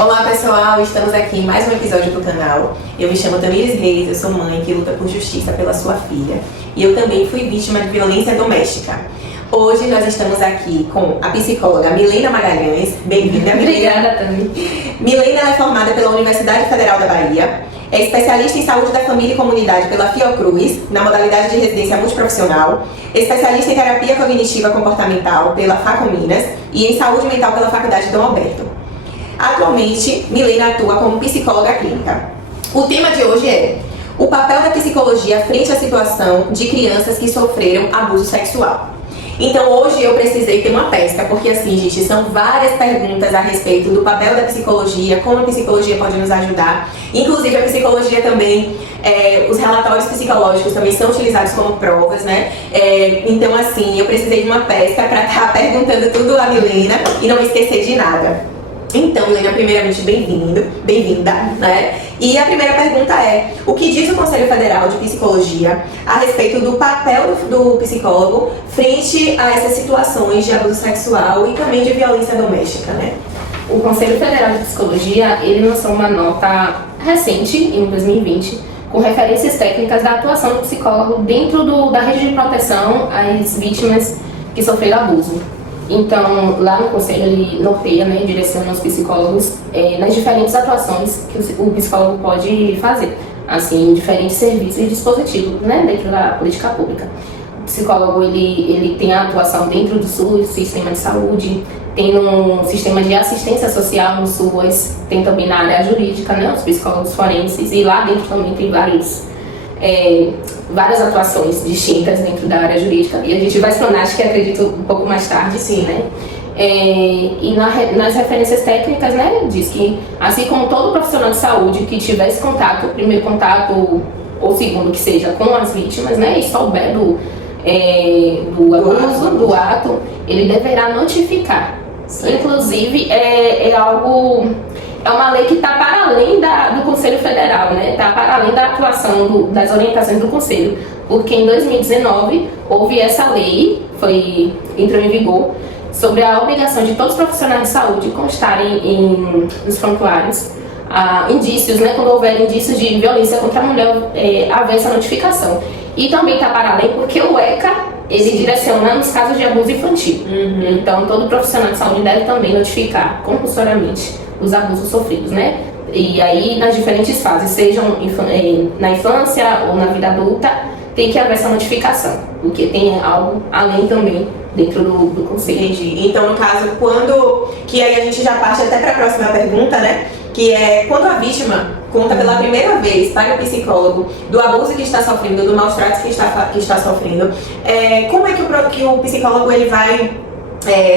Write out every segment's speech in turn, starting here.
Olá pessoal, estamos aqui em mais um episódio do canal. Eu me chamo Tamires Reis, eu sou mãe que luta por justiça pela sua filha e eu também fui vítima de violência doméstica. Hoje nós estamos aqui com a psicóloga Milena Magalhães. Bem-vinda, Milena. Obrigada, Tami. Milena é formada pela Universidade Federal da Bahia, é especialista em saúde da família e comunidade pela Fiocruz, na modalidade de residência multiprofissional, especialista em terapia cognitiva comportamental pela Facominas e em saúde mental pela Faculdade Dom Alberto. Atualmente, Milena atua como psicóloga clínica. O tema de hoje é o papel da psicologia frente à situação de crianças que sofreram abuso sexual. Então hoje eu precisei ter uma pesca, porque assim, gente, são várias perguntas a respeito do papel da psicologia, como a psicologia pode nos ajudar. Inclusive a psicologia também, os relatórios psicológicos também são utilizados como provas, né? Então assim, eu precisei de uma pesca para estar perguntando tudo a Milena e não me esquecer de nada. Então, Milena, primeiramente, bem-vinda, né? E a primeira pergunta é: o que diz o Conselho Federal de Psicologia a respeito do papel do psicólogo frente a essas situações de abuso sexual e também de violência doméstica, né? O Conselho Federal de Psicologia, ele lançou uma nota recente, em 2020, com referências técnicas da atuação do psicólogo dentro da rede de proteção às vítimas que sofreram abuso. Então, lá no Conselho, ele norteia, né, direciona os psicólogos nas diferentes atuações que o psicólogo pode fazer, assim, em diferentes serviços e dispositivos, né, dentro da política pública. O psicólogo, ele tem a atuação dentro do SUS, sistema de saúde, tem um sistema de assistência social no SUS, tem também na área jurídica, né, os psicólogos forenses, e lá dentro também tem várias atuações distintas dentro da área jurídica, e a gente vai explanar, acho que acredito, um pouco mais tarde, sim, né? E nas referências técnicas, né, diz que, assim como todo profissional de saúde que tiver esse contato, primeiro contato ou segundo que seja com as vítimas, né, e souber do abuso, do ato, ele deverá notificar. Sim. Inclusive, é uma lei que está para além do Conselho Federal, né? Está para além da atuação das orientações do Conselho, porque em 2019 houve essa lei, entrou em vigor, sobre a obrigação de todos os profissionais de saúde constarem nos prontuários indícios, né? Quando houver indícios de violência contra a mulher, haver essa notificação. E também está para além porque o ECA, ele direciona nos casos de abuso infantil. Uhum. Então, todo profissional de saúde deve também notificar compulsoriamente os abusos sofridos, né? E aí, nas diferentes fases, sejam na infância ou na vida adulta, tem que haver essa notificação, porque tem algo além também dentro do conselho. Entendi. Então, no caso, que aí a gente já parte até para a próxima pergunta, né? Que é quando a vítima conta pela primeira vez para o psicólogo do abuso que está sofrendo, do maus tratos que está sofrendo, como é que o psicólogo ele vai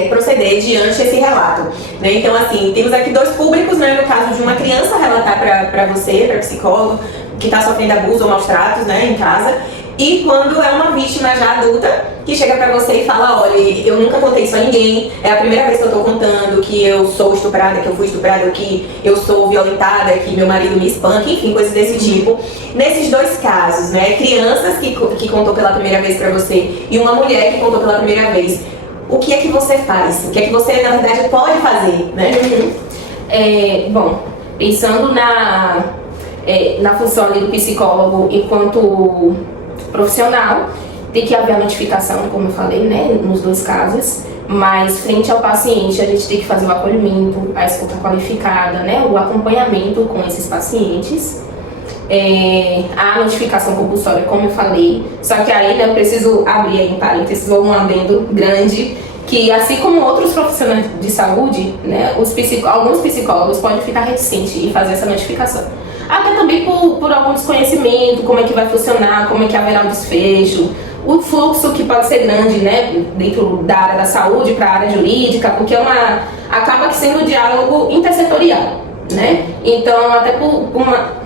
proceder diante desse relato, né? Então, assim, temos aqui dois públicos, né? No caso de uma criança relatar para você, para psicólogo, que está sofrendo abuso ou maus tratos, né, em casa, e quando é uma vítima já adulta que chega pra você e fala: olha, eu nunca contei isso a ninguém, é a primeira vez que eu tô contando que eu sou estuprada, que eu fui estuprada, que eu sou violentada, que meu marido me espanca, enfim, coisas desse tipo. Nesses dois casos, né, crianças que contou pela primeira vez pra você e uma mulher que contou pela primeira vez, o que é que você faz? O que é que você, na verdade, pode fazer, né? Bom, pensando na função ali do psicólogo enquanto profissional, tem que haver a notificação, como eu falei, né, nos dois casos, mas frente ao paciente a gente tem que fazer o acolhimento, a escuta qualificada, né, o acompanhamento com esses pacientes, a notificação compulsória, como eu falei, só que aí, né, eu preciso abrir aí um parênteses ou um adendo grande, que assim como outros profissionais de saúde, né, alguns psicólogos podem ficar reticentes em fazer essa notificação. Até também por algum desconhecimento, como é que vai funcionar, como é que haverá um desfecho, o fluxo que pode ser grande, né, dentro da área da saúde para a área jurídica, porque acaba sendo um diálogo intersetorial, né? Então, até por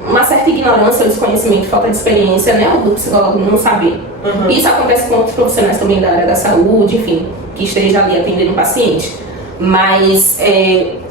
uma certa ignorância, desconhecimento, falta de experiência, né, do psicólogo não saber. Uhum. Isso acontece com outros profissionais também da área da saúde, enfim, que esteja ali atendendo o paciente. Mas,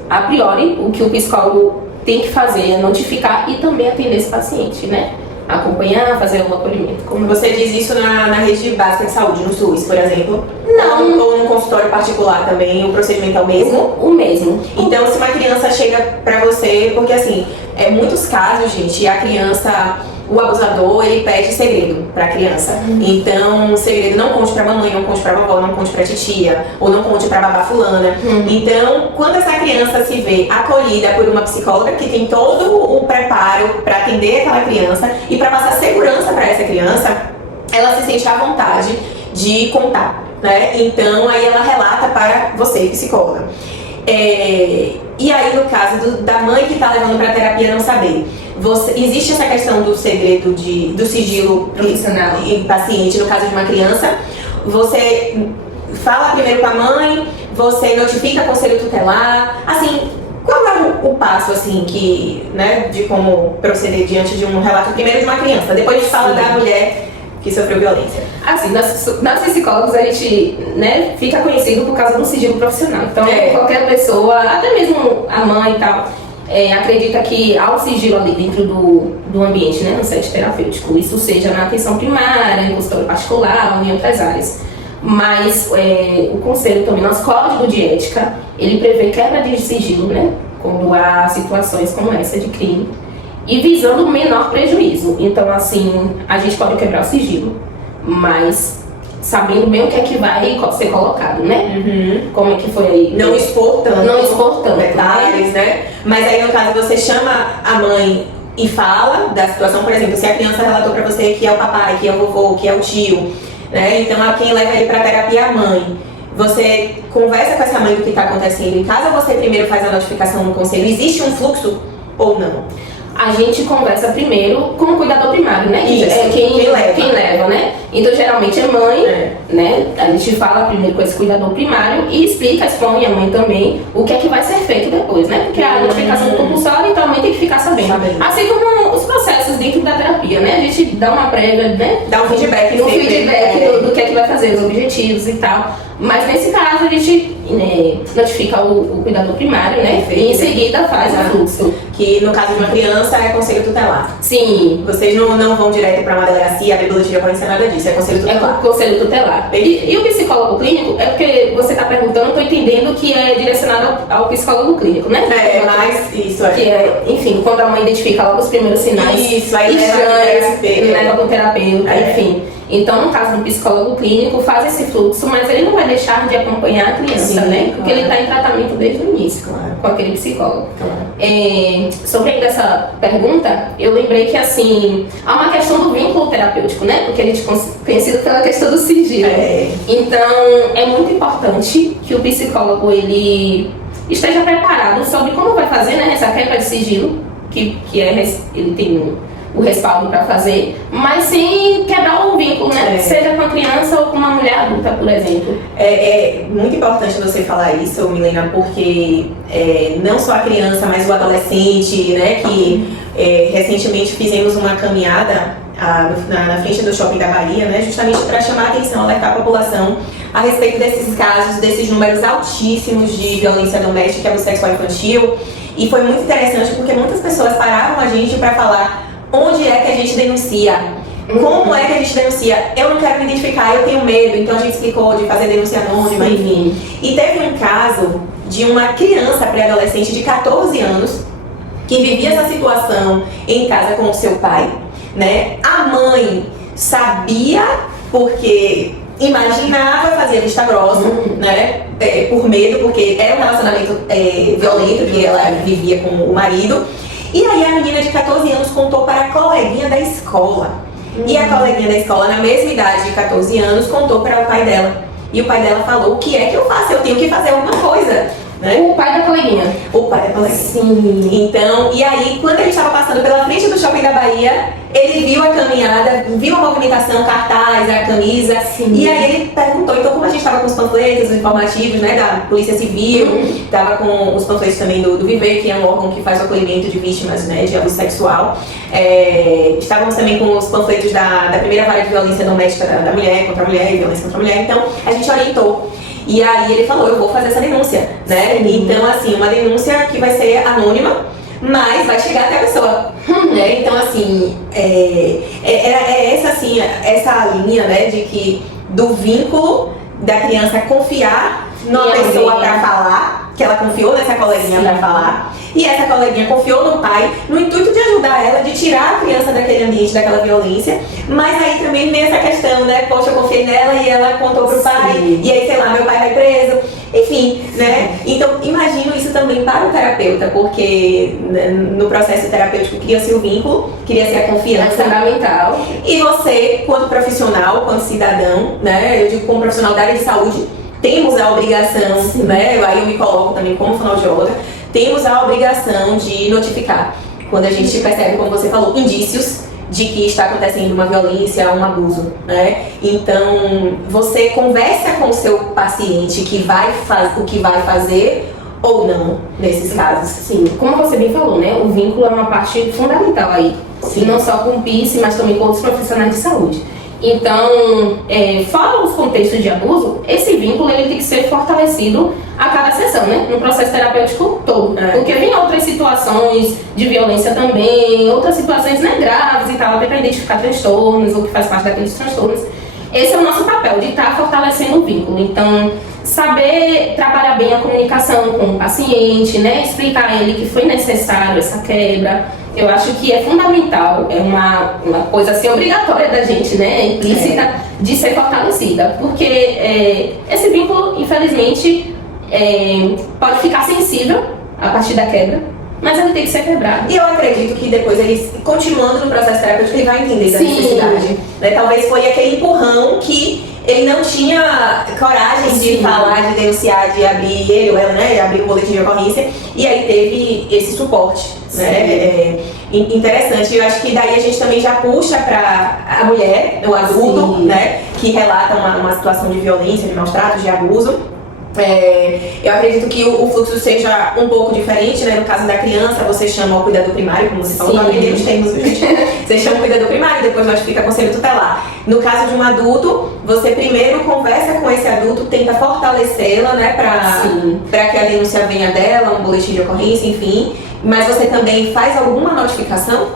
a priori, o que o psicólogo tem que fazer é notificar e também atender esse paciente, né? Acompanhar, fazer o acolhimento. Como você diz isso na rede básica de saúde, no SUS, por exemplo? Não. Ou num consultório particular também, o procedimento é o mesmo? O mesmo. Então, se uma criança chega pra você, porque assim, muitos casos, gente, a criança, o abusador, ele pede segredo pra criança. Então, segredo não conte pra mamãe, não conte pra vovó, não conte pra titia, ou não conte pra babá fulana. Então, quando essa criança se vê acolhida por uma psicóloga que tem todo o preparo pra atender aquela criança e pra passar segurança pra essa criança, ela se sente à vontade de contar, né? Então, aí ela relata para você, psicóloga. E aí, no caso da mãe que está levando para terapia não saber, existe essa questão do segredo, do sigilo profissional e paciente, no caso de uma criança. Você fala primeiro com a mãe, você notifica o conselho tutelar, assim, qual é o passo, assim, né, de como proceder diante de um relato primeiro de uma criança, depois a gente fala da mulher que sofreu violência? Assim, nós psicólogos, a gente, né, fica conhecido por causa do sigilo profissional. Então, qualquer pessoa, até mesmo a mãe e tal, acredita que há um sigilo ali dentro do ambiente, né, no set terapêutico. Isso seja na atenção primária, em consultório particular ou em outras áreas. Mas o conselho também, nosso código de ética, ele prevê quebra de sigilo, né, quando há situações como essa de crime, e visando o menor prejuízo. Então, assim, a gente pode quebrar o sigilo, mas sabendo bem o que é que vai ser colocado, né? Como é que foi aí? Não expor tanto detalhes, né? Mas aí, no caso, você chama a mãe e fala da situação, por exemplo, se a criança relatou pra você que é o papai, que é o vovô, que é o tio, né? Então, quem leva ele pra terapia é a mãe. Você conversa com essa mãe do que tá acontecendo em casa, ou você primeiro faz a notificação no conselho? Existe um fluxo ou não? A gente conversa primeiro com o cuidador primário, né? Isso, quem leva, né? Então, geralmente é mãe, né? A gente fala primeiro com esse cuidador primário e expõe a mãe também o que é que vai ser feito depois, né? Porque a notificação compulsória, então a mãe tem que ficar sabendo. Assim como os processos dentro da terapia, né? A gente dá uma prévia, né? Dá um feedback. Do que é que vai fazer, os objetivos e tal. Mas nesse caso, a gente notifica o cuidador primário, né? E em seguida faz o fluxo. Que no caso de uma criança é conselho tutelar. Sim. Vocês não vão direto para uma delegacia, abrir boletim de ocorrência, nada disso, é conselho tutelar. É conselho tutelar. E o psicólogo clínico, é porque você está perguntando, eu estou entendendo que é direcionado ao psicólogo clínico, né? Mas isso Que enfim, quando a mãe identifica logo os primeiros sinais, isso, aí leva para o terapeuta, enfim. Então, no caso do psicólogo clínico, faz esse fluxo, mas ele não vai deixar de acompanhar a criança, né? Porque ele está em tratamento desde o início, com aquele psicólogo. Sobre ainda essa pergunta, eu lembrei que, assim, há uma questão do vínculo terapêutico, né? Porque a gente é conhecido pela questão do sigilo. Então, é muito importante que o psicólogo, ele esteja preparado sobre como vai fazer, né, essa quebra de sigilo, que ele tem o respaldo para fazer, mas sem quebrar o vínculo, né? Seja com a criança ou com uma mulher adulta, por exemplo. É muito importante você falar isso, Milena, porque não só a criança, mas o adolescente, né? Que recentemente fizemos uma caminhada na frente do Shopping da Bahia, né? Justamente para chamar a atenção, alertar a população a respeito desses casos, desses números altíssimos de violência doméstica e abuso sexual infantil. E foi muito interessante porque muitas pessoas paravam a gente para falar: onde é que a gente denuncia? Como é que a gente denuncia? Eu não quero me identificar, eu tenho medo. Então a gente explicou de fazer denúncia anônima, enfim. E teve um caso de uma criança pré-adolescente de 14 anos que vivia essa situação em casa com o seu pai, né? A mãe sabia porque imaginava, fazia vista grossa, né? Por medo, porque era um relacionamento violento que ela vivia com o marido. E aí a menina de 14 anos contou para a coleguinha da escola. E a coleguinha da escola, na mesma idade de 14 anos, contou para o pai dela. E o pai dela falou: o que é que eu faço? Eu tenho que fazer alguma coisa. Né? O pai da coleguinha. O pai da coleguinha. Sim. Então, e aí, quando ele estava passando pela frente do Shopping da Bahia, ele viu a caminhada, viu a movimentação, cartaz, a camisa. Sim. E aí ele perguntou, então, como a gente estava com os panfletos informativos, né, da Polícia Civil, estava com os panfletos também do Viver, que é um órgão que faz o acolhimento de vítimas, né, de abuso sexual. Estávamos também com os panfletos da primeira vara de violência doméstica da mulher contra a mulher e violência contra a mulher. Então, a gente orientou. E aí ele falou: eu vou fazer essa denúncia, né? Então, assim, uma denúncia que vai ser anônima, mas vai chegar até a pessoa, né? Então, assim, essa linha, né, de que do vínculo da criança confiar numa pessoa para falar, que ela confiou nessa coleguinha para falar, e essa coleguinha confiou no pai no intuito de ajudar ela, de tirar a criança daquele ambiente, daquela violência. Mas aí também tem essa questão, né? Poxa, eu confiei nela e ela contou pro pai, e aí, sei lá, meu pai vai preso. Enfim, né? Então, imagino isso também para o terapeuta, porque no processo terapêutico cria-se o vínculo, cria-se a confiança. É fundamental. E você, quanto profissional, quanto cidadão, né? Eu digo como profissional da área de saúde, temos a obrigação, né? Aí eu me coloco também como fonoaudióloga, temos a obrigação de notificar. Quando a gente percebe, como você falou, indícios de que está acontecendo uma violência, um abuso, né? Então, você conversa com o seu paciente que o que vai fazer ou não nesses casos. Sim, como você bem falou, né? O vínculo é uma parte fundamental aí. Sim. Não só com o PIS, mas também com outros profissionais de saúde. Então, fora os contextos de abuso, esse vínculo ele tem que ser fortalecido a cada sessão, né? No processo terapêutico todo. Porque vem outras situações de violência também, outras situações, né, graves e tal, até para identificar transtornos ou que faz parte daqueles transtornos. Esse é o nosso papel, de estar fortalecendo o vínculo. Então, saber trabalhar bem a comunicação com o paciente, né? Explicar a ele que foi necessário essa quebra. Eu acho que é fundamental, é uma coisa assim obrigatória da gente, né? Implícita, de ser fortalecida. Porque esse vínculo, infelizmente, pode ficar sensível a partir da quebra, mas ele tem que ser quebrado. E eu acredito que depois ele, continuando no processo terapêutico, ele vai entender da necessidade. Né? Talvez foi aquele empurrão que ele não tinha coragem de falar, de denunciar, de abrir ele ou ela, né? De abrir o boletim de ocorrência. E aí teve esse suporte, né? Interessante. Eu acho que daí a gente também já puxa para a mulher, o adulto, né? Que relata uma situação de violência, de maus tratos, de abuso. Eu acredito que o fluxo seja um pouco diferente, né? No caso da criança, você chama o cuidador primário, como você falou, para aprender os termos, gente. Você chama o cuidador primário, depois notifica conselho tutelar. No caso de um adulto, você primeiro conversa com esse adulto, tenta fortalecê-la, né? Para que a denúncia venha dela, um boletim de ocorrência, enfim. Mas você também faz alguma notificação?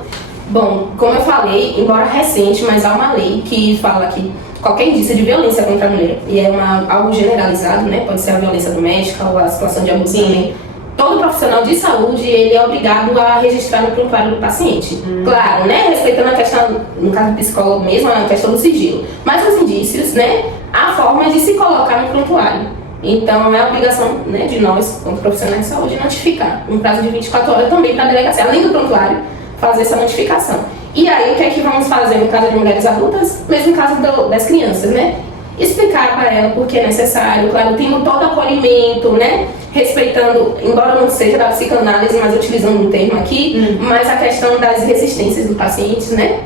Bom, como eu falei, embora recente, mas há uma lei que fala que qualquer indício de violência contra a mulher, e é algo generalizado, né? Pode ser a violência doméstica ou a situação de abuso também. Todo profissional de saúde, ele é obrigado a registrar no prontuário do paciente. Claro, né? Respeitando a questão, no caso do psicólogo mesmo, a questão do sigilo. Mas os indícios, né? Há formas de se colocar no prontuário. Então, é a obrigação, né, de nós, como profissionais de saúde, notificar. No prazo de 24 horas também para a delegacia, além do prontuário, fazer essa notificação. E aí, o que é que vamos fazer no caso de mulheres adultas? Mesmo no caso das crianças, né? Explicar para ela por que é necessário, claro, tendo todo acolhimento, né? Respeitando, embora não seja da psicanálise, mas utilizando um termo aqui, mas a questão das resistências do paciente, né?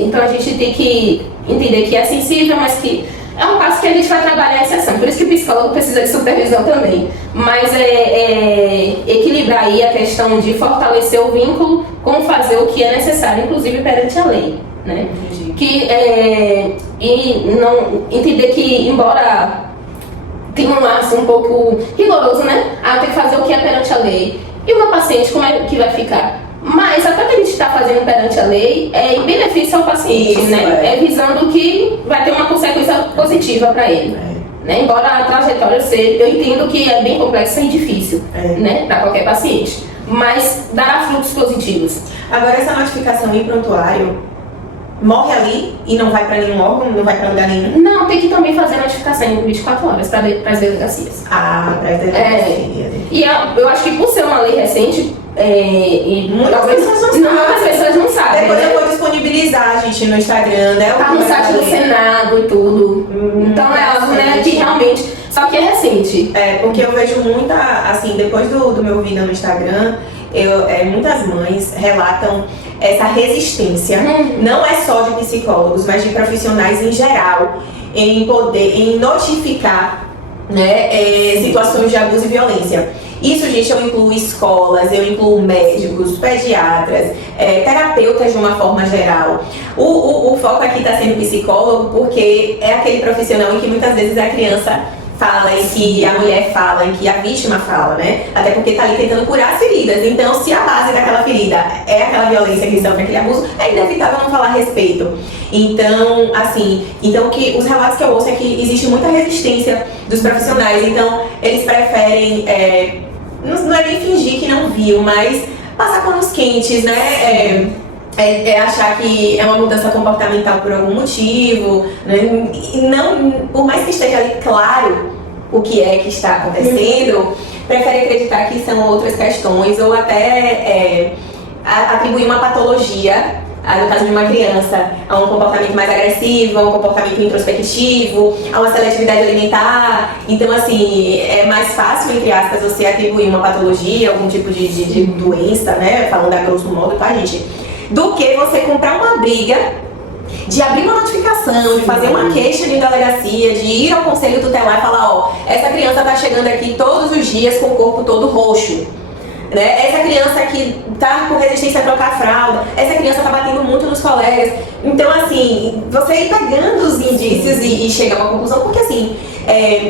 Então, a gente tem que entender que é sensível, mas que é um passo que a gente vai trabalhar em sessão. Por isso que o psicólogo precisa de supervisão também. Mas equilibrar aí a questão de fortalecer o vínculo com fazer o que é necessário, inclusive perante a lei. Né? E não entender que, embora tenha um laço um pouco rigoroso, né? Tem que fazer o que é perante a lei. E o meu paciente, como é que vai ficar? Mas até que a gente está fazendo perante a lei é em benefício ao paciente, né? Visando que vai ter uma consequência positiva para ele. Né? Embora a trajetória eu entendo que é bem complexa e difícil, né? Para qualquer paciente. Mas dará frutos positivos. Agora, essa notificação em prontuário morre ali e não vai para nenhum órgão, não vai para lugar nenhum? Não, tem que também fazer a notificação em 24 horas para as delegacias. Para as delegacias. E eu acho que por ser uma lei recente, muitas pessoas não sabem. Depois eu vou disponibilizar, gente, no Instagram, né? Tá no site do Senado e tudo. Então é algo, né, que realmente... Só que é recente. Porque eu vejo muita, assim, depois do meu vídeo no Instagram, muitas mães relatam essa resistência, não é só de psicólogos, mas de profissionais em geral, em notificar, né, situações de abuso e violência. Isso, gente, eu incluo escolas, eu incluo médicos, pediatras, terapeutas de uma forma geral. O foco aqui está sendo psicólogo, porque é aquele profissional em que muitas vezes a criança fala, em que a mulher fala, em que a vítima fala, né? Até porque tá ali tentando curar as feridas. Então, se a base daquela ferida é aquela violência que sofre, aquele abuso, é inevitável não falar a respeito. Então, assim, que os relatos que eu ouço é que existe muita resistência dos profissionais. Então, eles preferem, não é nem fingir que não viu, mas passar panos quentes, né? Achar que é uma mudança comportamental por algum motivo, né? E não, por mais que esteja ali claro o que é que está acontecendo, prefere acreditar que são outras questões ou até atribuir uma patologia, no caso de uma criança, a um comportamento mais agressivo, a um comportamento introspectivo, a uma seletividade alimentar. Então, assim, é mais fácil, entre aspas, você atribuir uma patologia, algum tipo de doença, né? Falando a grosso modo, tá, gente? Do que você comprar uma briga, de abrir uma notificação, de fazer uma queixa de delegacia, de ir ao conselho tutelar e falar, ó, essa criança tá chegando aqui todos os dias com o corpo todo roxo, né? Essa criança que tá com resistência a trocar fralda, essa criança tá batendo muito nos colegas. Então, assim, você ir pegando os indícios e chegar a uma conclusão, porque assim,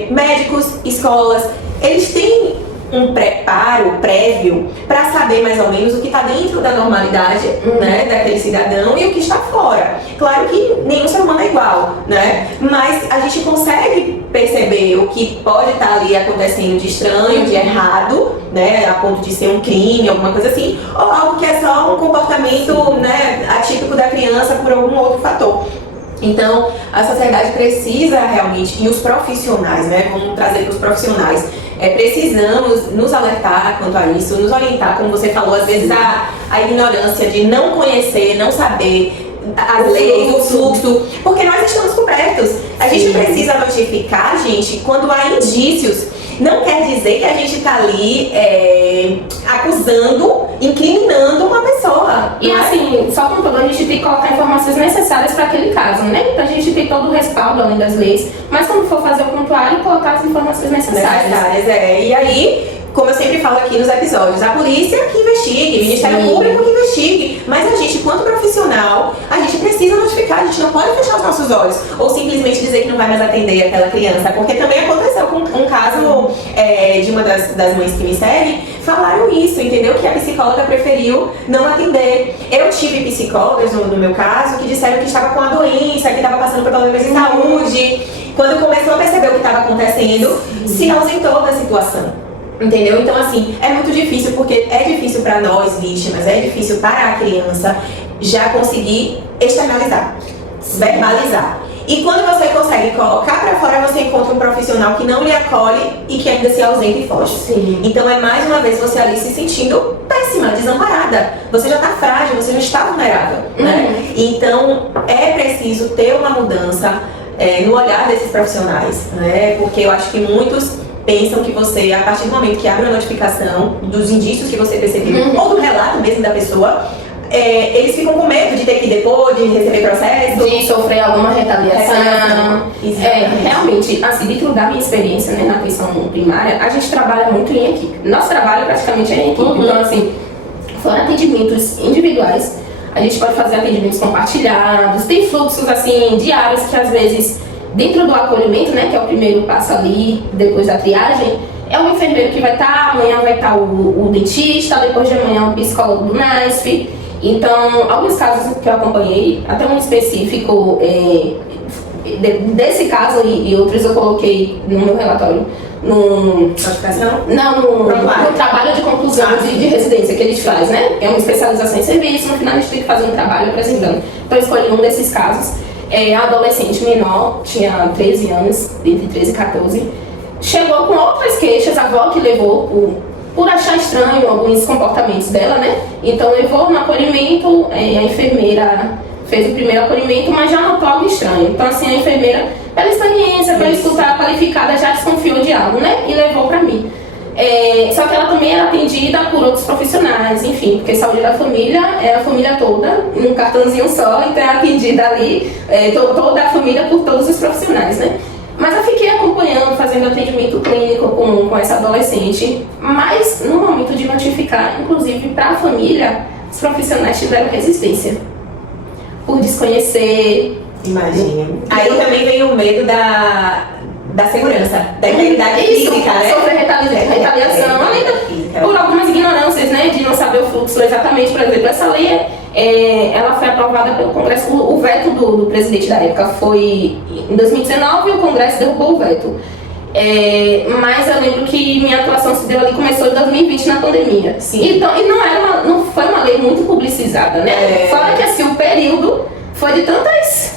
médicos, escolas, eles têm um preparo prévio para saber mais ou menos o que está dentro da normalidade, né, daquele cidadão e o que está fora. Claro que nenhum ser humano é igual, né? Mas a gente consegue perceber o que pode estar ali acontecendo de estranho, de errado, né, a ponto de ser um crime, alguma coisa assim, ou algo que é só um comportamento, né, atípico da criança por algum outro fator. Então, a sociedade precisa realmente, e os profissionais, né, vamos trazer para os profissionais, precisamos nos alertar quanto a isso, nos orientar, como você falou, às vezes a ignorância de não conhecer, não saber as leis, o fluxo, porque nós estamos cobertos. A gente precisa notificar, gente, quando há indícios. Não quer dizer que a gente está ali acusando, incriminando uma pessoa. E assim, só com tudo, a gente tem que colocar informações necessárias para aquele caso, né? Então a gente tem todo o respaldo além das leis, mas quando for fazer o prontuário, colocar as informações necessárias. E aí, como eu sempre falo aqui nos episódios, a polícia que investigue, o Ministério Público que investigue, mas a gente, quanto profissional, a gente precisa notificar, a gente não pode fechar os nossos olhos ou simplesmente dizer que não vai mais atender aquela criança, porque também aconteceu com um caso de uma das mães que me seguem, falaram isso, entendeu? Que a psicóloga preferiu não atender. Eu tive psicólogas, no meu caso, que disseram que estava com a doença, que estava passando por problemas de saúde. Quando começou a perceber o que estava acontecendo, se ausentou da situação. Entendeu? Então, assim, é muito difícil, porque é difícil para nós, vítimas, é difícil para a criança já conseguir externalizar, verbalizar. E quando você consegue colocar para fora, você encontra um profissional que não lhe acolhe e que ainda se ausenta e foge. Sim. Então é mais uma vez você ali se sentindo péssima, desamparada. Você já está frágil, você já está vulnerável, né? Então é preciso ter uma mudança no olhar desses profissionais, né? Porque eu acho que muitos pensam que você, a partir do momento que abre a notificação dos indícios que você percebeu, ou do relato mesmo da pessoa, eles ficam com medo de ter que depor, de receber processo, de sofrer alguma retaliação. Realmente, assim, dentro da minha experiência, né, na atenção primária, a gente trabalha muito em equipe. Nosso trabalho praticamente é em equipe. Então, assim, fora atendimentos individuais, a gente pode fazer atendimentos compartilhados, tem fluxos, assim, diários que às vezes, dentro do acolhimento, né, que é o primeiro passo ali, depois da triagem, é o enfermeiro que vai estar, amanhã vai estar o dentista, depois de amanhã o psicólogo do NASF. Então, alguns casos que eu acompanhei, até um específico, desse caso e outros eu coloquei no meu relatório. No trabalho de conclusão de residência que a gente faz, né? É uma especialização em serviço, no final a gente tem que fazer um trabalho apresentando. Então, eu escolhi um desses casos. A adolescente menor, tinha 13 anos, entre 13 e 14, chegou com outras queixas, a avó que levou por achar estranho alguns comportamentos dela, né? Então levou no acolhimento, a enfermeira fez o primeiro acolhimento, mas já notou algo estranho. Então assim, a enfermeira, pela experiência, pela escuta qualificada, já desconfiou de algo, né? E levou pra mim. Só que ela também era atendida por outros profissionais, enfim, porque saúde da família é a família toda, num cartãozinho só, então é atendida ali toda a família por todos os profissionais, né? Mas eu fiquei acompanhando, fazendo atendimento clínico com essa adolescente, mas no momento de notificar, inclusive para a família, os profissionais tiveram resistência, por desconhecer. Imagina. Aí também vem o medo da segurança, da integridade física, né? Sofrer retaliação, além por algumas ignorâncias, né, de não saber o fluxo exatamente. Por exemplo, essa lei, ela foi aprovada pelo Congresso, o veto do presidente da época foi em 2019 e o Congresso derrubou o veto. Mas eu lembro que minha atuação se deu ali, começou em 2020 na pandemia. Sim. Então, e não foi uma lei muito publicizada, né? Fora que assim, o período foi de tantas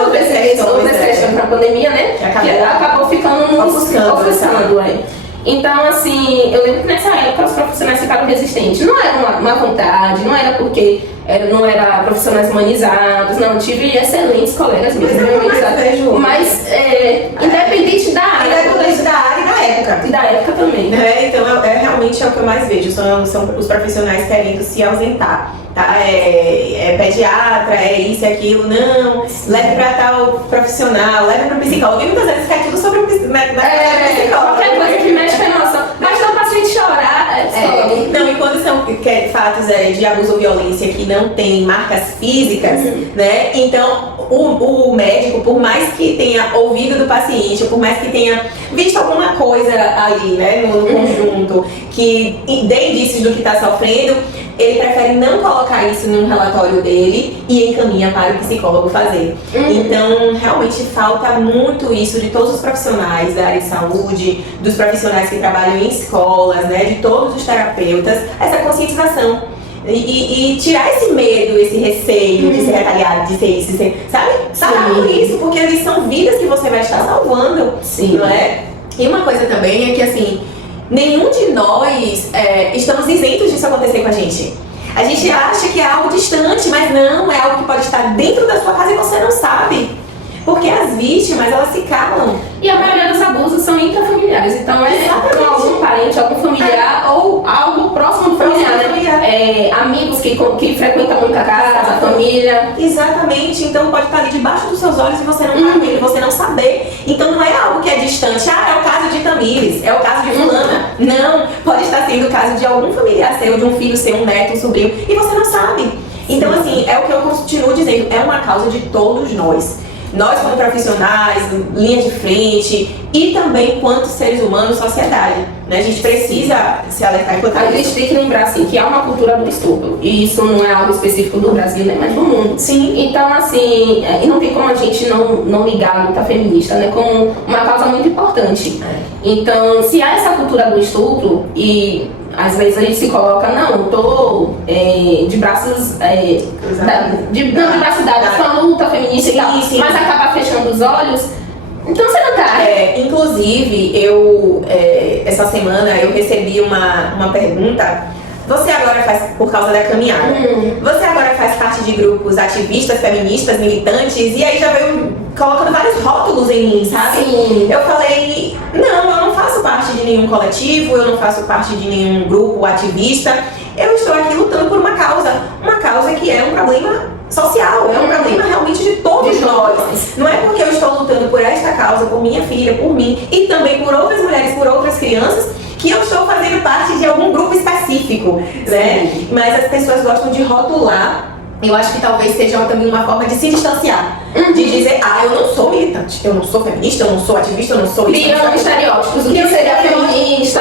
outras questões para a pandemia, né? Que acabou ficando ofuscando. Então, assim, eu lembro que nessa época os profissionais ficaram resistentes. Não era uma vontade, não era porque não era profissionais humanizados, não. Tive excelentes colegas mesmo. Mas, independente da área. Independente da área e da época. E da época também. Então, realmente é o que eu mais vejo. São os profissionais querendo se ausentar. Tá? Pediatra, isso e aquilo, não, leve pra tal profissional, leve pro psicólogo. E muitas vezes quer tudo sobre o psicólogo. Qualquer coisa que mexe com a emoção. Basta o paciente chorar, Não, e quando são fatos de abuso ou violência que não tem marcas físicas, né? Então, o médico, por mais que tenha ouvido do paciente, ou por mais que tenha visto alguma coisa ali, né, no conjunto, que dê indícios do que está sofrendo, ele prefere não colocar isso num relatório dele e encaminha para o psicólogo fazer. Então, realmente falta muito isso de todos os profissionais da área de saúde, dos profissionais que trabalham em escolas, né, de todos os terapeutas, essa conscientização. E tirar esse medo, esse receio de ser retaliado, de ser isso, de ser, sabe? Parar com isso, porque eles são vidas que você vai estar salvando, não é? E uma coisa também é que, assim, nenhum de nós estamos isentos disso acontecer com a gente. A gente acha que é algo distante, mas não, é algo que pode estar dentro da sua casa e você não sabe. Porque as vítimas, elas se calam. E a maioria dos abusos são intrafamiliares. Então com algum parente, algum familiar ou algo próximo do familiar, né? Amigos que frequentam muito a casa, a família. Exatamente. Então pode estar ali debaixo dos seus olhos e você não tá vendo, você não saber. Então não é algo que é distante. É o caso de Tamires, é o caso de fulana. Não, pode estar sendo o caso de algum familiar seu, de um filho seu, um neto, um sobrinho, e você não sabe. Então assim, é o que eu continuo dizendo, é uma causa de todos nós. Nós como profissionais, linha de frente e também enquanto seres humanos, sociedade, né? A gente precisa se alertar enquanto a gente tem que lembrar assim que há uma cultura do estupro e isso não é algo específico do Brasil, né? Mas do mundo. Sim. Então assim, e não tem como a gente não ligar a luta feminista, né? Como uma causa muito importante. Então, se há essa cultura do estupro e às vezes a gente se coloca, não, tô de braços de braços dados com a luta feminista e tal, mas acaba fechando os olhos, então você não tá. Inclusive, essa semana eu recebi uma pergunta. Você agora faz, por causa da caminhada, você agora faz parte de grupos ativistas, feministas, militantes, e aí já veio colocando vários rótulos em mim, sabe? Sim. Eu falei, não, eu não faço parte de nenhum coletivo, eu não faço parte de nenhum grupo ativista, eu estou aqui lutando por uma causa que é um problema social, é um problema realmente de todos nós. Não é porque eu estou lutando por esta causa, por minha filha, por mim, e também por outras mulheres, por outras crianças, que eu estou fazendo parte de algum grupo específico, né? Mas as pessoas gostam de rotular. Eu acho que talvez seja também uma forma de se distanciar. De dizer, eu não sou militante, eu não sou feminista, eu não sou ativista, eu não sou isso. Criando estereótipos, o que seria feminista.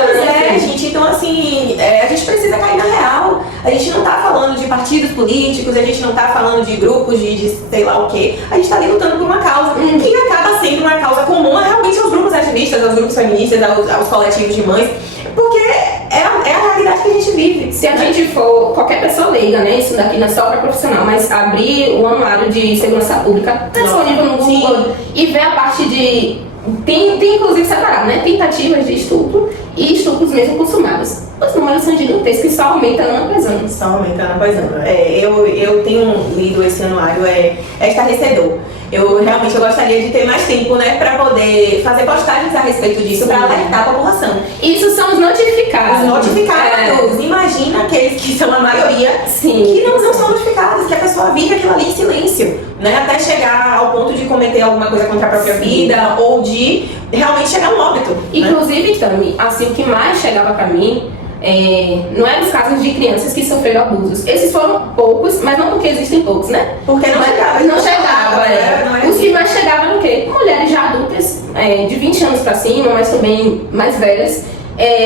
Gente, então assim, a gente precisa cair na real. A gente não tá falando de partidos políticos, a gente não tá falando de grupos de sei lá o quê. A gente tá ali lutando por uma causa que acaba sendo uma causa comum realmente aos grupos ativistas, aos grupos feministas, aos coletivos de mães. Porque é a realidade que a gente vive. Se a gente for, qualquer pessoa leiga, né? Isso daqui não é só para profissional, mas abrir o anuário de segurança pública, tá disponível no Google, e ver a parte de. Tem inclusive separado, né? Tentativas de estupro e estupros mesmo consumados. Os números são gigantescos e só aumenta ano após ano. Só aumenta ano após ano. Eu tenho lido esse anuário, é estarrecedor. Eu gostaria de ter mais tempo, né, para poder fazer postagens a respeito disso, para alertar a população. Isso são os notificados. Os notificados. Imagina aqueles que são a maioria, que não são notificados, que a pessoa vive aquilo ali em silêncio, né, até chegar ao ponto de cometer alguma coisa contra a própria vida ou de realmente chegar a um óbito. Inclusive, Tami, assim, o que mais chegava para mim não eram os casos de crianças que sofreram abusos. Esses foram poucos, mas não porque existem poucos, né? Porque não chegava. Não chegava. Os que mais chegavam eram o quê? Mulheres já adultas, de 20 anos para cima, mas também mais velhas,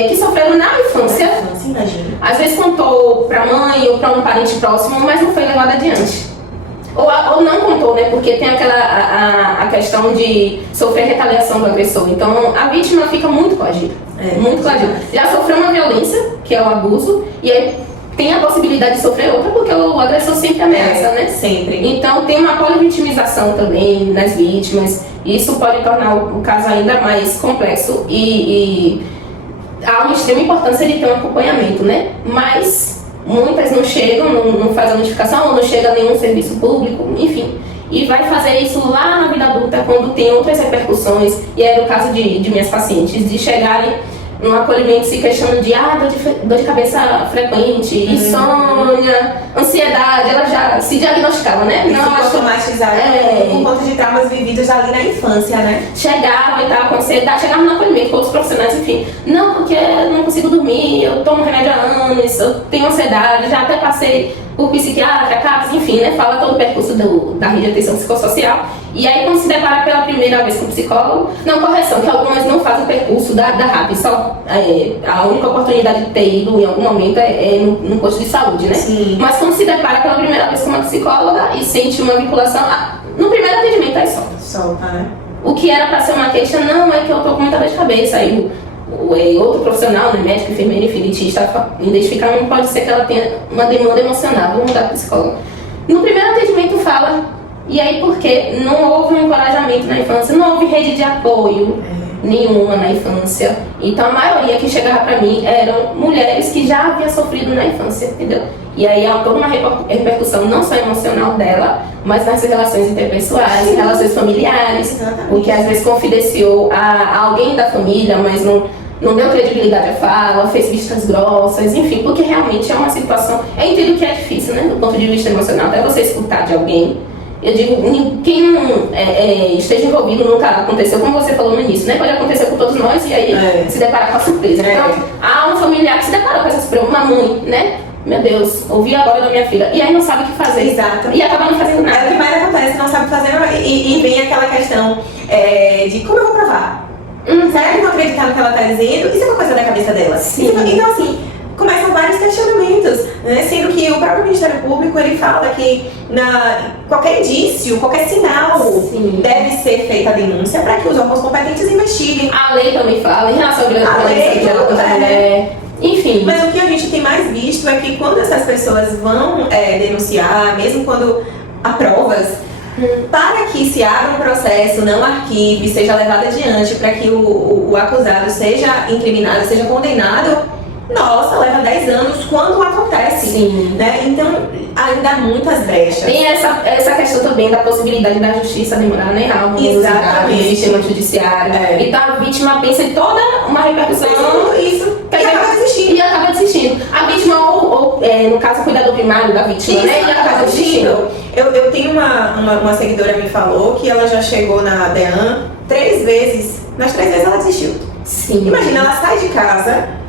que sofreram na infância. Imagina. Às vezes contou para a mãe ou para um parente próximo, mas não foi levado adiante. Ou não contou, né? Porque tem a questão de sofrer retaliação do agressor. Então a vítima fica muito coagida. Muito coagida. Já sofreu uma violência, que é o abuso, e aí tem a possibilidade de sofrer outra, porque o agressor sempre ameaça, né? Sempre. Então tem uma polivitimização também nas vítimas. Isso pode tornar o caso ainda mais complexo e há uma extrema importância de ter um acompanhamento, né? Mas muitas não chegam, não fazem a notificação, ou não chega a nenhum serviço público, enfim. E vai fazer isso lá na vida adulta, quando tem outras repercussões. E era o caso de minhas pacientes, de chegarem no acolhimento se questionando de dor de cabeça frequente, insônia, ansiedade. Ela já se diagnosticava, né? Não, acho traumatizada por conta de traumas vividos ali na infância, né? Chegava e tava com ansiedade, chegava no acolhimento com outros profissionais, enfim. Não, porque eu não consigo dormir, eu tomo remédio há anos, eu tenho ansiedade, já até passei por psiquiatra, CAPS, enfim, né? Fala todo o percurso da rede de atenção psicossocial. E aí, quando se depara pela primeira vez com o psicólogo, não, correção, que algumas não fazem o percurso da RAP, só a única oportunidade de ter ido em algum momento é no posto de saúde, né? Sim. Mas quando se depara pela primeira vez com uma psicóloga e sente uma vinculação, no primeiro atendimento aí solta. Solta, né? O que era para ser uma queixa, não, é que eu tô com muita dor de cabeça. Aí outro profissional, né, médico, enfermeiro, está identificando, pode ser que ela tenha uma demanda emocional, vamos mudar para psicólogo. No primeiro atendimento fala, e aí porque não houve um encorajamento na infância, não houve rede de apoio nenhuma na infância. Então a maioria que chegava para mim eram mulheres que já haviam sofrido na infância, entendeu? E aí há toda uma repercussão não só emocional dela, mas nas relações interpessoais, relações familiares, porque às vezes confidenciou a alguém da família, mas não deu credibilidade à fala, fez vistas grossas, enfim, porque realmente é uma situação, eu entendo que é difícil, né, do ponto de vista emocional, até você escutar de alguém. Eu digo, quem não esteja envolvido nunca aconteceu, como você falou no início, né? Pode acontecer com todos nós e aí se deparar com a surpresa. Então, há um familiar que se depara com essa surpresa, uma mãe, né? Meu Deus, ouvi agora da minha filha. E aí não sabe o que fazer. Exato. E acaba não fazendo nada. É o que mais acontece, não sabe fazer e vem aquela questão de como eu vou provar? Será que eu vou acreditar no que ela está dizendo? Isso é uma coisa da cabeça dela. Sim. Então assim, começam vários questionamentos, né? Sendo que o próprio Ministério Público ele fala que qualquer indício, qualquer sinal deve ser feita a denúncia para que os órgãos competentes investiguem. A lei também fala em relação à violência contra a mulher. Enfim. Mas o que a gente tem mais visto é que quando essas pessoas vão denunciar, mesmo quando há provas, para que se abra um processo, não arquive, seja levado adiante, para que o acusado seja incriminado, seja condenado, nossa, leva 10 anos quando acontece. Sim. Né? Então, ainda há muitas brechas. Tem essa questão também da possibilidade da justiça demorar, né? Há uma morosidade no sistema judiciário. Então a vítima pensa em toda uma repercussão. Isso. E acaba desistindo. A vítima, no caso, o cuidador primário da vítima, isso, né? E acaba desistindo. Eu tenho uma seguidora me falou que ela já chegou na DEAN 3 vezes. Nas 3 vezes ela desistiu. Sim. Imagina, ela sai de casa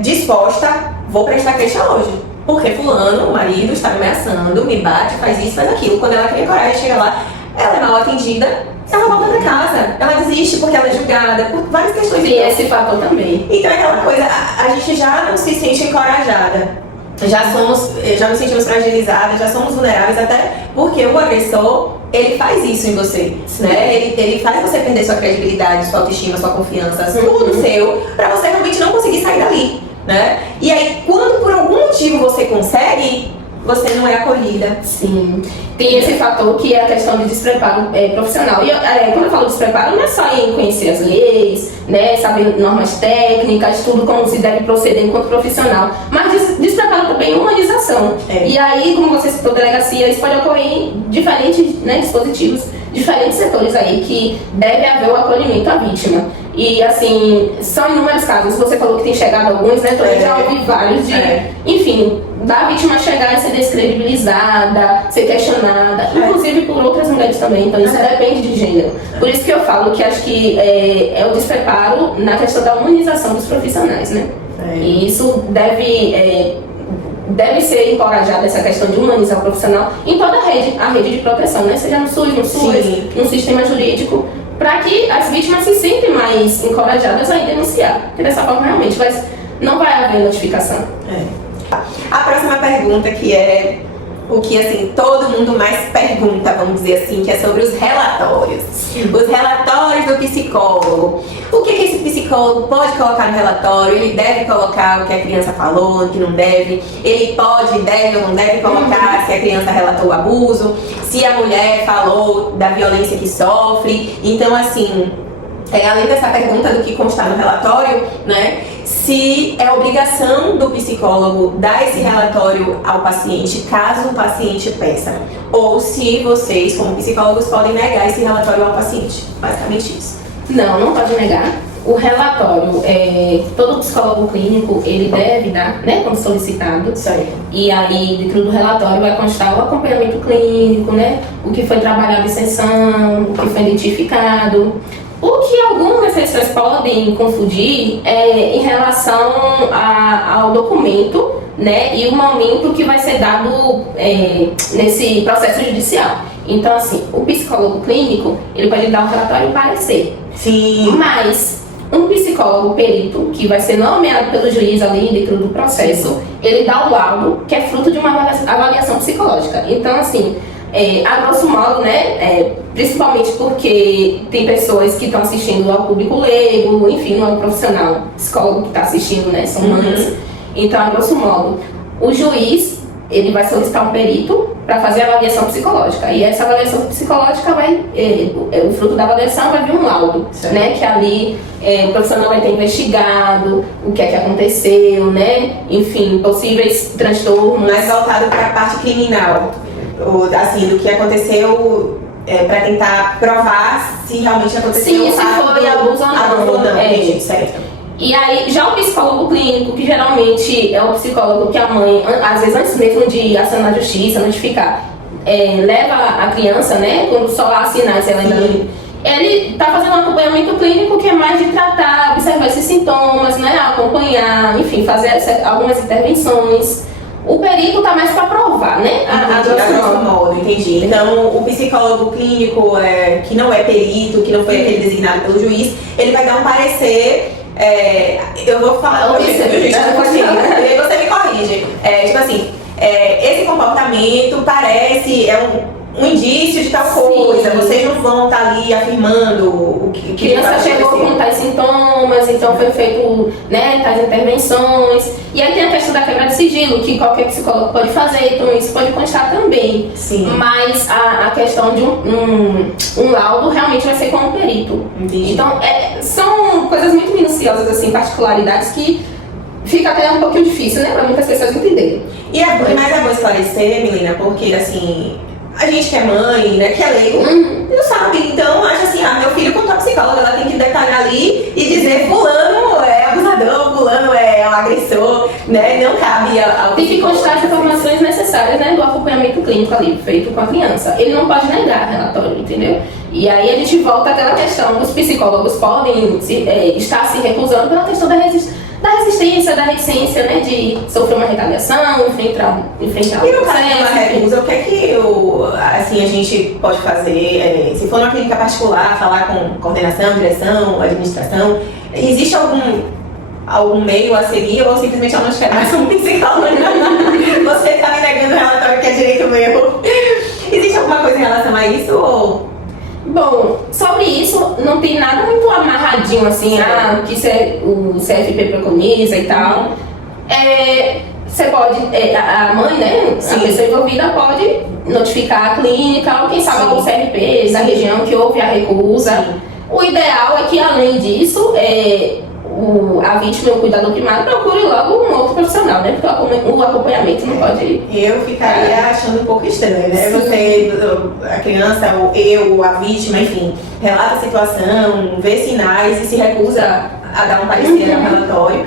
disposta, vou prestar queixa hoje. Porque fulano, o marido, está me ameaçando, me bate, faz isso, faz aquilo. Quando ela cria coragem, chega lá, ela é mal atendida, ela volta pra casa. Ela desiste porque ela é julgada, por várias questões. Sim, esse fator também. Então é aquela coisa, a gente já não se sente encorajada. Já nos sentimos fragilizadas, já somos vulneráveis, até porque o agressor, ele faz isso em você, né? Ele faz você perder sua credibilidade, sua autoestima, sua confiança, tudo seu, pra você realmente não conseguir sair dali, né? E aí, quando por algum motivo você consegue, você não é acolhida. Sim. Tem esse fator que é a questão de despreparo profissional. E quando eu falo despreparo, não é só em conhecer as leis, né, saber normas técnicas, tudo como se deve proceder enquanto profissional, mas despreparo também em humanização. E aí, como você citou, delegacia, isso pode ocorrer em diferentes dispositivos, diferentes setores aí que deve haver o acolhimento à vítima. E assim, são inúmeros casos, você falou que tem chegado alguns, né? Também já ouvi vários enfim, da vítima chegar a ser descredibilizada, ser questionada, inclusive por outras mulheres também, então isso depende de gênero. Por isso que eu falo que acho que é o despreparo na questão da humanização dos profissionais, né? E isso deve ser encorajada, essa questão de humanizar o profissional em toda a rede de proteção, né? Seja no SUS, no sistema jurídico, para que as vítimas se sintam mais encorajadas a denunciar. Porque dessa forma realmente não vai haver notificação. A próxima pergunta, que é o que assim todo mundo mais pergunta, vamos dizer assim, que é sobre os relatórios. Os relatórios do psicólogo. O que esse psicólogo pode colocar no relatório? Ele deve colocar o que a criança falou, o que não deve? Ele pode, deve ou não deve colocar se a criança relatou o abuso? Se a mulher falou da violência que sofre? Então, assim, além dessa pergunta do que constar no relatório, né? Se é obrigação do psicólogo dar esse relatório ao paciente, caso o paciente peça. Ou se vocês, como psicólogos, podem negar esse relatório ao paciente. Basicamente isso. Não pode negar. O relatório, todo psicólogo clínico, ele deve dar, né, como solicitado. Certo. E aí, dentro do relatório, vai constar o acompanhamento clínico, né, o que foi trabalhado em sessão, o que foi identificado. O que algumas pessoas podem confundir é em relação ao documento, né, e o momento que vai ser dado nesse processo judicial. Então, assim, o psicólogo clínico, ele pode dar um relatório e parecer. Sim. Mas um psicólogo perito, que vai ser nomeado pelo juiz ali dentro do processo, ele dá o laudo, que é fruto de uma avaliação psicológica. Então, assim, a grosso modo, né, principalmente porque tem pessoas que estão assistindo ao público leigo, enfim, não é um profissional psicólogo que está assistindo, né, são mães. Então, a grosso modo, o juiz, ele vai solicitar um perito para fazer a avaliação psicológica. E essa avaliação psicológica o fruto da avaliação vai vir um laudo, né, que ali o profissional vai ter investigado o que é que aconteceu, né, enfim, possíveis transtornos. Mais voltado para a parte criminal. Assim, do que aconteceu, para tentar provar se realmente aconteceu. Sim, se foi abuso ou não. Certo. E aí, já o psicólogo clínico, que geralmente é o psicólogo que a mãe, às vezes antes mesmo de acionar a justiça, notificar, leva a criança, né, quando só há sinais, ela ainda não... Ele está fazendo um acompanhamento clínico que é mais de tratar, observar esses sintomas, né, acompanhar, enfim, fazer algumas intervenções. O perito está mais para provar, né? A grosso modo, entendi. Então, o psicólogo clínico, que não é perito, que não foi aquele designado pelo juiz, ele vai dar um parecer. Eu vou falar você me corrige. Tipo assim, esse comportamento parece um indício de tal coisa. Sim. Vocês não vão estar ali afirmando o que a criança chegou com tais sintomas, então foi feito, né, tais intervenções. E aí tem a questão da quebra de sigilo, que qualquer psicólogo pode fazer, então isso pode constar também. Sim. Mas a questão de um laudo realmente vai ser com um perito. Entendi. Então são coisas muito minuciosas, assim, particularidades que fica até um pouquinho difícil, né, para muitas pessoas entenderem. Mas é bom esclarecer, Milena, porque assim, a gente que é mãe, né, que é leigo, não sabe, então acha assim, meu filho contou a psicóloga, ela tem que detalhar ali e dizer fulano é abusador, fulano é um agressor, né, não cabe ao tem que constar as informações necessárias, né, do acompanhamento clínico ali, feito com a criança. Ele não pode negar relatório, entendeu? E aí a gente volta àquela questão, os psicólogos podem estar se recusando pela questão da resistência, da reticência, né, de sofrer uma retaliação, enfrentar e no caso de uma recusa, o que é que assim, a gente pode fazer? Se for numa clínica particular, falar com coordenação, direção, administração, existe algum meio a seguir ou simplesmente eu não quero mais um psicólogo? Você está me negando o relatório que é direito meu. Existe alguma coisa em relação a isso ou... Bom, sobre isso não tem nada muito amarradinho assim, que o CFP preconiza e tal. Você pode, a mãe, né, a pessoa envolvida pode notificar a clínica ou quem sabe algum CRP da região que houve a recusa. Sim. O ideal é que, além disso, a vítima e o cuidador primário procure logo um outro profissional, né? Porque o acompanhamento não pode... Eu ficaria achando um pouco estranho, né? Sim. Você, a criança, a vítima, enfim, relata a situação, vê sinais e se recusa a dar um parecer ao relatório.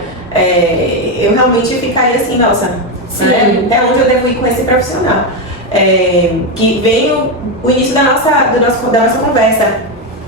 Eu realmente ficaria assim, nossa, né? Até onde eu devo ir com esse profissional? Que vem o início da nossa conversa,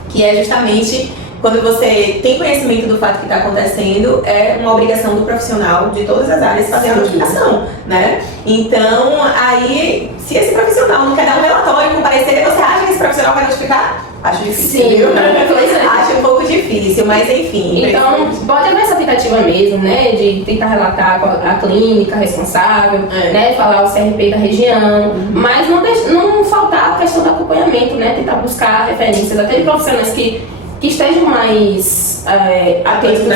que é justamente... Quando você tem conhecimento do fato que está acontecendo, é uma obrigação do profissional de todas as áreas fazer a notificação, né? Então, aí, se esse profissional não quer dar um relatório com parecer, você acha que esse profissional vai notificar? Acho difícil. Sim, viu? pois é. Acho um pouco difícil, mas enfim. Então, pode haver essa tentativa mesmo, né, de tentar relatar com a clínica responsável, né, falar o CRP da região, mas não faltar a questão do acompanhamento, né, tentar buscar referências, até de profissionais que estejam mais atentos,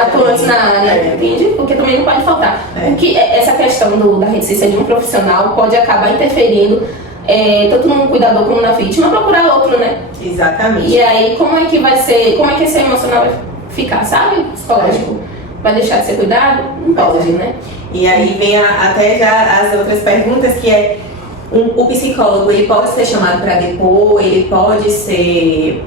atuantes na área, entende? Porque também não pode faltar. Porque essa questão da reticência de um profissional pode acabar interferindo tanto no cuidador como na vítima, procurar outro, né? Exatamente. E aí, como é que vai ser, como é que esse emocional vai ficar, sabe? Psicológico. Vai deixar de ser cuidado? Não pode, né? E aí vem até já as outras perguntas, que é o psicólogo, ele pode ser chamado para depor, ele pode ser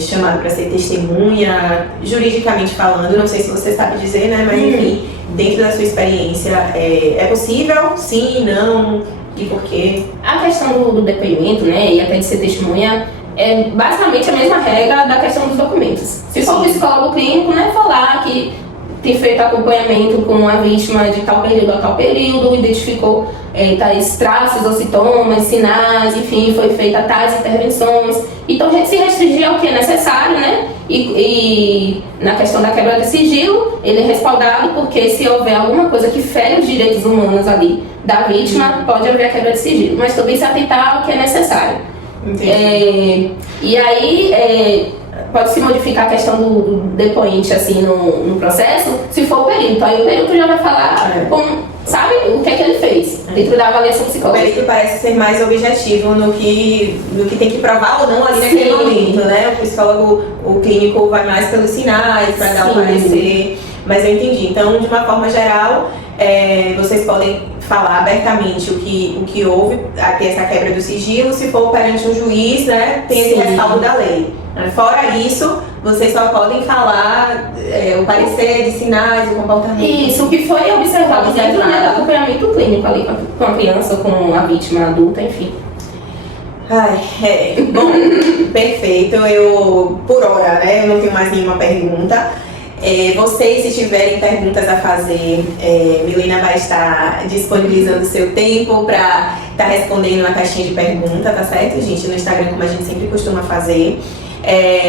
chamado para ser testemunha, juridicamente falando, não sei se você sabe dizer, né? Mas enfim, dentro da sua experiência, é possível? Sim, não? E por quê? A questão do depoimento, né, e até de ser testemunha, é basicamente a mesma regra da questão dos documentos. Se for um psicólogo clínico, né, falar que tem feito acompanhamento com a vítima de tal período a tal período, identificou tais traços ou sintomas, sinais, enfim, foi feita tais intervenções. Então, se restringir ao que é necessário, né? E na questão da quebra de sigilo, ele é respaldado porque se houver alguma coisa que fere os direitos humanos ali da vítima, pode haver a quebra de sigilo, mas também se atentar ao que é necessário. E aí, pode-se modificar a questão do depoente assim no processo, se for o perito. Aí o perito já vai falar, sabe, o que é que ele fez dentro da avaliação psicológica. O perito parece ser mais objetivo no que tem que provar ou não ali naquele momento, né? O psicólogo, o clínico vai mais pelos sinais, para dar o parecer. Mas eu entendi. Então, de uma forma geral, vocês podem falar abertamente o que houve, ter essa quebra do sigilo, se for perante um juiz, né? Tem esse respaldo da lei. Fora isso, vocês só podem falar o parecer de sinais, o comportamento. Isso, o que foi observado dentro do acompanhamento clínico ali com a criança, com a vítima adulta, enfim. Bom, perfeito. Por hora, né, eu não tenho mais nenhuma pergunta. Vocês, se tiverem perguntas a fazer, Milena vai estar disponibilizando o seu tempo para estar respondendo uma caixinha de pergunta, tá certo, gente? No Instagram, como a gente sempre costuma fazer.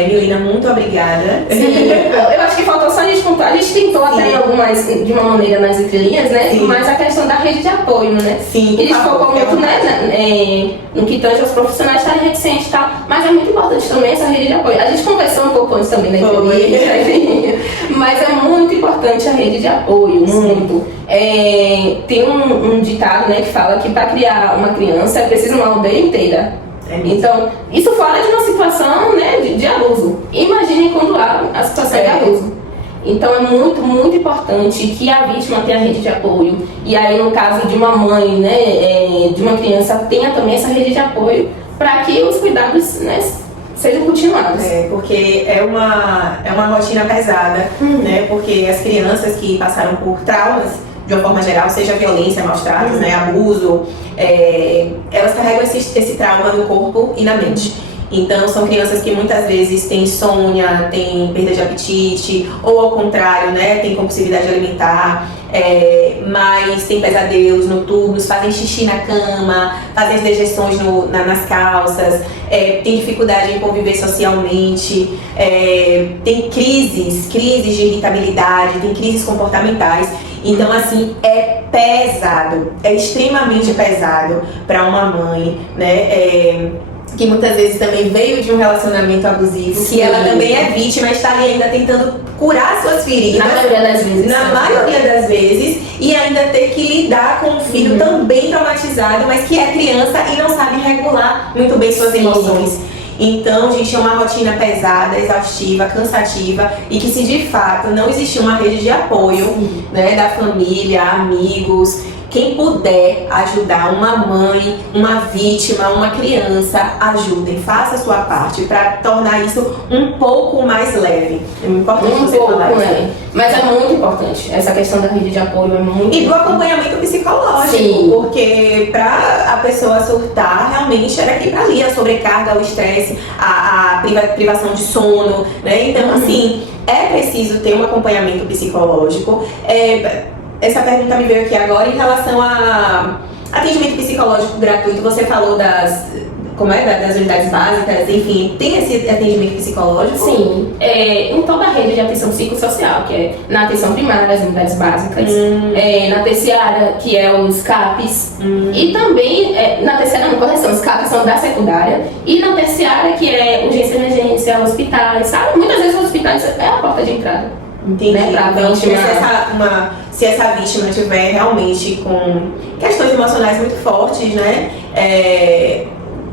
Milena, muito obrigada. Sim, eu acho que faltou só a gente contar. A gente tentou até algumas, de uma maneira nas entrelinhas, né? Sim. Mas a questão da rede de apoio, né? Sim, eles focam muito, né? No que tange aos profissionais estarem reticentes e tal. Mas é muito importante também essa rede de apoio. A gente conversou um pouco antes também da entrevista, mas é muito importante a rede de apoio, muito. Tem um ditado, né, que fala que para criar uma criança é preciso uma aldeia inteira. Então, isso fora de uma situação, né, de abuso. Imagine quando há a situação de abuso. Então, é muito, muito importante que a vítima tenha rede de apoio. E aí, no caso de uma mãe, né, de uma criança, tenha também essa rede de apoio para que os cuidados, né, sejam continuados. Porque é uma rotina pesada, né, porque as crianças que passaram por traumas, de uma forma geral, seja violência, maus tratos, né, abuso, elas carregam esse trauma no corpo e na mente. Então, são crianças que muitas vezes têm insônia, têm perda de apetite, ou ao contrário, né, têm compulsividade alimentar, mas têm pesadelos noturnos, fazem xixi na cama, fazem as dejeções nas calças, têm dificuldade em conviver socialmente, têm crises de irritabilidade, têm crises comportamentais. Então, assim, é pesado, é extremamente pesado para uma mãe, né? Que muitas vezes também veio de um relacionamento abusivo, que ela também é vítima, está ali ainda tentando curar suas feridas. Na maioria das vezes. Na maioria das vezes, e ainda ter que lidar com um filho também traumatizado, mas que é criança e não sabe regular muito bem suas emoções. Então, gente, é uma rotina pesada, exaustiva, cansativa, e que se de fato não existir uma rede de apoio, né, da família, amigos, quem puder ajudar uma mãe, uma vítima, uma criança, ajudem, faça a sua parte para tornar isso um pouco mais leve. É muito importante você falar isso. Mas é muito importante, essa questão da rede de apoio é muito importante. E do acompanhamento psicológico, porque para a pessoa surtar, realmente era aqui para ali, a sobrecarga, o estresse, a privação de sono, né? Então, assim, é preciso ter um acompanhamento psicológico. Essa pergunta me veio aqui agora em relação a atendimento psicológico gratuito. Você falou como é, das unidades básicas, enfim, tem esse atendimento psicológico? Sim, em toda a rede de atenção psicossocial, que é na atenção primária, as unidades básicas, na terciária, que é os CAPs, e também, na terciária, não, correção, os CAPs são da secundária, e na terciária, que é urgência e emergência, hospitais, sabe? Muitas vezes os hospitais é a porta de entrada. Entendi. Né, então, se essa vítima tiver realmente com questões emocionais muito fortes, né?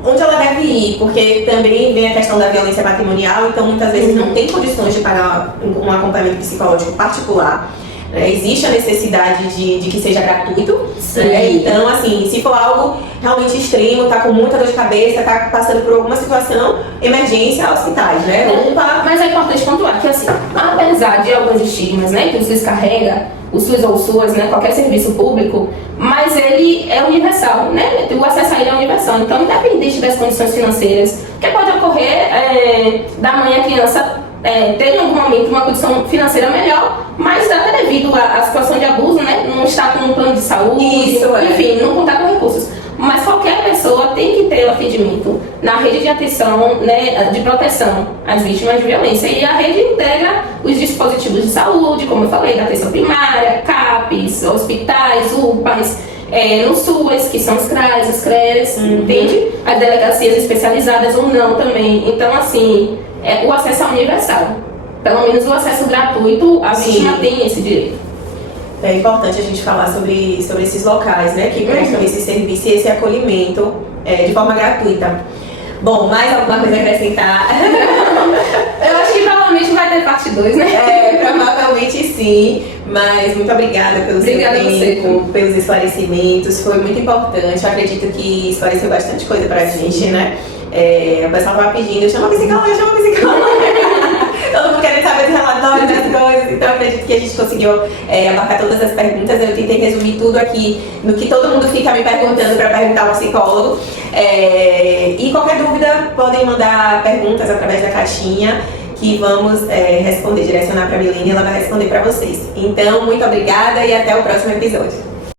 Onde ela deve ir? Porque também vem a questão da violência patrimonial, então muitas vezes não tem condições de pagar um acompanhamento psicológico particular. Existe a necessidade de que seja gratuito, né? Então, assim, se for algo realmente extremo, tá com muita dor de cabeça, tá passando por alguma situação, emergência, hospitais, né? Mas é importante pontuar que, assim, apesar de alguns estigmas, né, que o SUS carrega, o SUS ou o SUAS, né, qualquer serviço público, mas ele é universal, né? O acesso a ele é universal. Então, independente das condições financeiras, que pode ocorrer da mãe a criança ter em algum momento uma condição financeira melhor, mas até devido à situação de abuso, né, não está com um plano de saúde, enfim, não contar com recursos. Mas qualquer pessoa tem que ter o atendimento na rede de atenção, né, de proteção às vítimas de violência. E a rede integra os dispositivos de saúde, como eu falei, da atenção primária, CAPs, hospitais, UPAs, no SUAS, que são os CRAs, os CREAs, entende? As delegacias especializadas ou não também. Então, assim, o acesso é universal. Pelo menos o acesso gratuito, a vítima tem esse direito. É importante a gente falar sobre esses locais, né, que prestam esse serviço e esse acolhimento de forma gratuita. Bom, mais alguma coisa a acrescentar? Eu acho que provavelmente vai ter parte 2, né? Provavelmente sim, mas muito obrigada pelo seu tempo, pelos esclarecimentos, foi muito importante. Eu acredito que esclareceu bastante coisa pra gente, né? O pessoal tava pedindo, chama a psicóloga, chama a psicóloga. Todo mundo querendo saber dos relatórios, das coisas, então eu acredito que a gente conseguiu abarcar todas as perguntas. Eu tentei resumir tudo aqui no que todo mundo fica me perguntando para perguntar ao psicólogo. E qualquer dúvida, podem mandar perguntas através da caixinha que vamos responder, direcionar para a Milene e ela vai responder para vocês. Então, muito obrigada e até o próximo episódio.